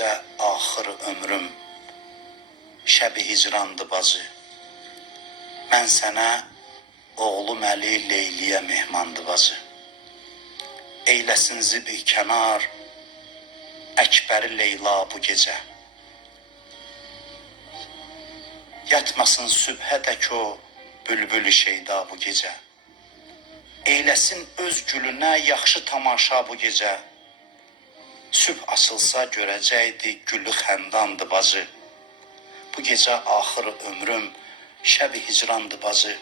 də axır ömrüm şəbi hicrandı bacı. Mən sənə oğlum Əli Leyliyə mehmandı bacı. Eyləsin zibi kənar Əkbəri Leyla bu gecə. Yatmasın sübhədək o bülbül-i şeyda bu gecə. Eyləsin öz gülünə yaxşı tamaşa bu gecə. Sübh açılsa görəcəkdi gülü xəndandı bacı. Bu gecə axır ömrüm şəbi hicrandı bacı.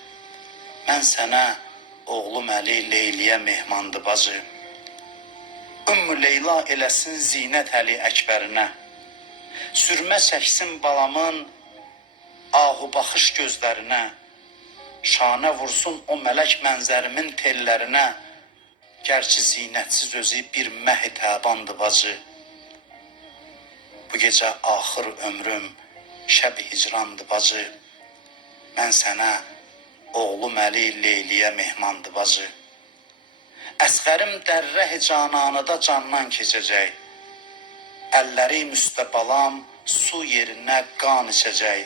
Mən sənə oğlum Əli Leyliyə mehmandı bacı. Ümmü Leyla eləsin zinət Əli Əkbərinə. Sürmə çəksin balamın ahu baxış gözlərinə. Şanə vursun o mələk mənzərimin tellərinə. Gərçi zinətsiz özü bir məh-i təbandı bacı. Bu gecə axır ömrüm şəb hicrandı bacı. Mən sənə oğlum Əli Leyliyə mehmandı bacı. Əsğərim dərrə-i cananıda candan keçəcək. Əllərim üstə balam su yerinə qan içəcək.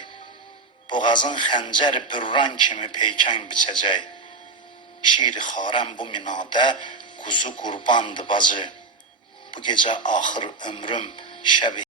Boğazın xəncər bürran kimi peykən biçəcək. Şir-i xarəm bu minadə quzu qurbandı bacı. Bu gecə axır ömrüm şəbi